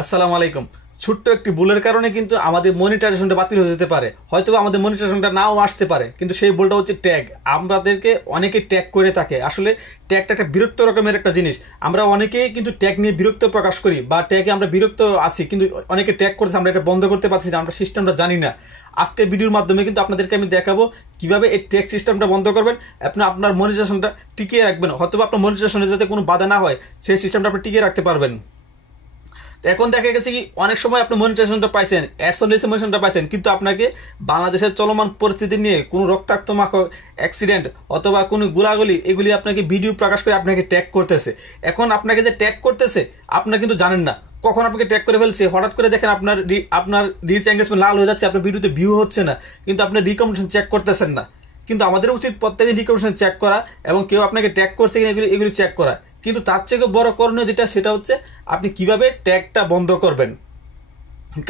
আসসালামু আলাইকুম। ছোট্ট একটি ভুলের কারণে কিন্তু আমাদের মনিটাইজেশনটা বাতিল হয়ে যেতে পারে, হয়তো আমাদের মনিটাইজেশনটা নাও আসতে পারে, কিন্তু সেই ভুলটা হচ্ছে ট্যাগ। আমাদেরকে অনেকে ট্যাগ করে থাকে। আসলে ট্যাগটা একটা বিরক্ত রকমের একটা জিনিস। আমরা অনেকেই কিন্তু ট্যাগ নিয়ে বিরক্ত প্রকাশ করি বা ট্যাগে আমরা বিরক্ত আছি, কিন্তু অনেকে ট্যাগ করছে, আমরা এটা বন্ধ করতে পারছি না, আমরা সিস্টেমটা জানি না। আজকের ভিডিওর মাধ্যমে কিন্তু আপনাদেরকে আমি দেখাবো কিভাবে এই ট্যাগ সিস্টেমটা বন্ধ করবেন, আপনি আপনার মনিটাইজেশনটা টিকিয়ে রাখবেন, হয়তো আপনার মনিটাইজেশনে যাতে কোনো বাধা না হয় সেই সিস্টেমটা আপনি টিকিয়ে রাখতে পারবেন। এখন দেখা গেছে কি অনেক সময় আপনি মনিটাইজেশনটা পাইছেন, মনিটাইজেশনটা পাইছেন, কিন্তু আপনাকে বাংলাদেশের চলমান পরিস্থিতি নিয়ে কোনো রক্তাক্ত অ্যাক্সিডেন্ট অথবা কোনো গুলাগুলি এগুলি আপনাকে ভিডিও প্রকাশ করে আপনাকে ট্যাগ করতেছে। এখন আপনাকে যে ট্যাগ করতেছে আপনারা কিন্তু জানেন না কখন আপনাকে ট্যাগ করে ফেলছে। হঠাৎ করে দেখেন আপনার রিচ এঙ্গেজমেন্ট লাল হয়ে যাচ্ছে, আপনার ভিডিওতে ভিউ হচ্ছে না, কিন্তু আপনি রিকমেন্ডেশন চেক করতেছেন না। কিন্তু আমাদের উচিত প্রত্যেকদিন রিকমেন্ডেশন চেক করা এবং কেউ আপনাকে ট্যাগ করছে কিনা এগুলি চেক করা। কিন্তু তার থেকে বড় করণীয় যেটা, সেটা হচ্ছে আপনি কিভাবে ট্যাগটা বন্ধ করবেন।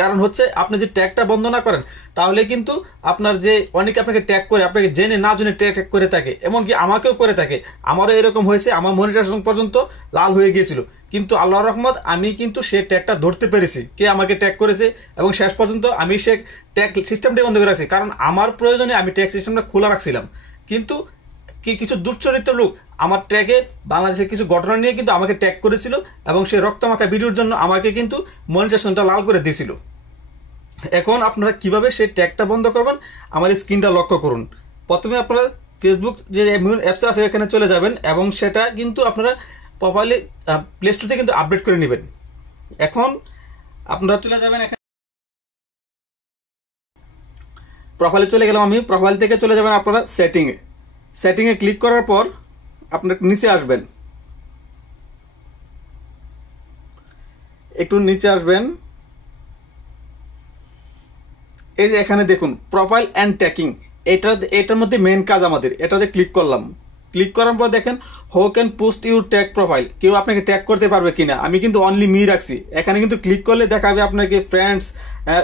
কারণ হচ্ছে আপনি যে ট্যাগটা বন্ধ না করেন তাহলে কিন্তু আপনার যে অনেকে আপনাকে ট্যাগ করে, আপনাকে জেনে না জেনে ট্যাগ করে থাকে, এমনকি আমাকেও করে থাকে। আমারও এরকম হয়েছে, আমার মনিটাইজেশন পর্যন্ত লাল হয়ে গিয়েছিল, কিন্তু আল্লাহর রহমত আমি কিন্তু সে ট্যাগটা ধরতে পেরেছি কে আমাকে ট্যাগ করেছে, এবং শেষ পর্যন্ত আমি সে ট্যাগ সিস্টেমটাই বন্ধ করে রাখছি। কারণ আমার প্রয়োজনে আমি ট্যাগ সিস্টেমটা খোলা রাখছিলাম, কিন্তু কিছু দুশ্চরিত্র লোক আমার ট্যাগে বাংলাদেশের কিছু ঘটনা নিয়ে কিন্তু আমাকে ট্যাগ করেছিল, এবং সেই রক্তমাখা ভিডিওর জন্য আমাকে কিন্তু মনিটাইজেশনটা লাল করে দিয়েছিল। এখন আপনারা কিভাবে সেই ট্যাগটা বন্ধ করবেন আমার স্ক্রিনটা লক্ষ্য করুন। প্রথমে আপনারা ফেসবুক যে অ্যাপস আছে এখানে চলে যাবেন, এবং সেটা কিন্তু আপনারা প্রপারলি প্লে স্টোর থেকে কিন্তু আপডেট করে নেবেন। এখন আপনারা চলে যাবেন, এখানে প্রোফাইলে চলে গেলাম আমি। প্রোফাইল থেকে চলে যাবেন আপনারা সেটিংয়ে ক্লিক করার পর আপনার নিচে আসবেন, একটু নিচে আসবেন। এই যে এখানে দেখুন প্রোফাইল অ্যান্ড ট্যাগিং, এটার মধ্যে মেন কাজ আমাদের। এটাতে ক্লিক করলাম, ক্লিক করার পর দেখেন হো can post your tag profile, কেউ আপনাকে ট্যাগ করতে পারবে কিনা। আমি কিন্তু অনলি মি রাখছি। এখানে কিন্তু ক্লিক করলে দেখাবে আপনাকে ফ্রেন্ডস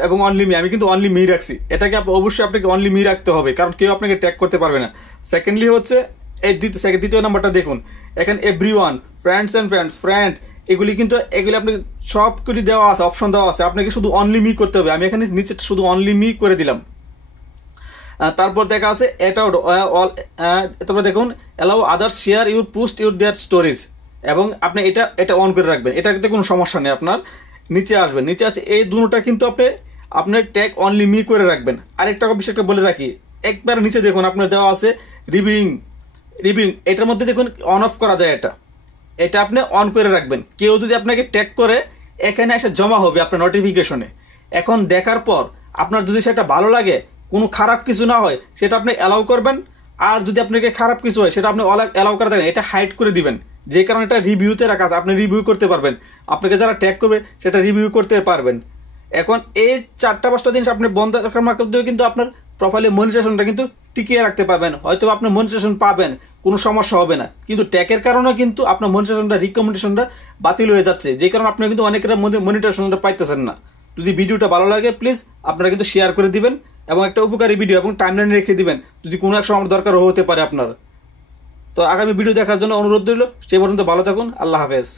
এবং অনলি মি। আমি কিন্তু অনলি মি রাখছি। এটাকে অবশ্যই আপনাকে অনলি মি রাখতে হবে, কারণ কেউ আপনাকে ট্যাগ করতে পারবে না। সেকেন্ডলি হচ্ছে এই দ্বিতীয় নাম্বারটা দেখুন, এখানে এভরিওয়ান, ফ্রেন্ডস অ্যান্ড ফ্রেন্ড, এগুলি আপনাকে সবগুলি দেওয়া আছে, অপশন দেওয়া আছে। আপনাকে শুধু অনলি মি করতে হবে। আমি এখানে নিচে শুধু অনলি মি করে দিলাম। তারপর দেখা আছে এটাও তারপর দেখুন allow others share your post your their stories, এবং আপনি এটা অন করে রাখবেন। এটাতে কোনো সমস্যা নেই। আপনার নিচে আসবেন, নিচে আছে এই দুটোটা কিন্তু আপনার ট্যাগ অনলি মি করে রাখবেন। আরেকটা বিষয়টা বলে রাখি, একবার নিচে দেখুন আপনার দেওয়া আছে রিভিউইং। এটার মধ্যে দেখুন অন অফ করা যায়, এটা আপনি অন করে রাখবেন। কেউ যদি আপনাকে ট্যাগ করে এখানে এসে জমা হবে আপনার নোটিফিকেশনে। এখন দেখার পর আপনার যদি সেটা ভালো লাগে, কোনো খারাপ কিছু না হয়, সেটা আপনি অ্যালাউ করবেন। আর যদি আপনাকে খারাপ কিছু হয় সেটা আপনি অ্যালাউ করে দেবেন, এটা হাইড করে দিবেন। যে কারণে এটা রিভিউতে রাখা আছে, আপনি রিভিউ করতে পারবেন। আপনাকে যারা ট্যাগ করবে সেটা রিভিউ করতে পারবেন। এখন এই 4-5টা জিনিস আপনি বন্ধ রাখার মাধ্যমে কিন্তু আপনার প্রোফাইলে মনিটাইজেশনটা কিন্তু টিকিয়ে রাখতে পারবেন। হয়তো আপনি মনিটাইজেশন পাবেন, কোনো সমস্যা হবে না, কিন্তু ট্যাগের কারণে কিন্তু আপনার মনিটাইজেশনটা রিকমেন্ডেশনটা বাতিল হয়ে যাচ্ছে, যে কারণে আপনি কিন্তু অনেকের মধ্যে মনিটাইজেশনটা পাইতেছেন না। যদি ভিডিওটা ভালো লাগে প্লিজ আপনারা কিন্তু শেয়ার করে দিবেন, এবং একটা উপকারী ভিডিও এবং টাইমলাইনে রেখে দিবেন, যদি কোনো এক সময় আমার দরকার হতে পারে আপনার। তো আগামী ভিডিও দেখার জন্য অনুরোধ রইল। সে পর্যন্ত ভালো থাকুন। আল্লাহ হাফেজ।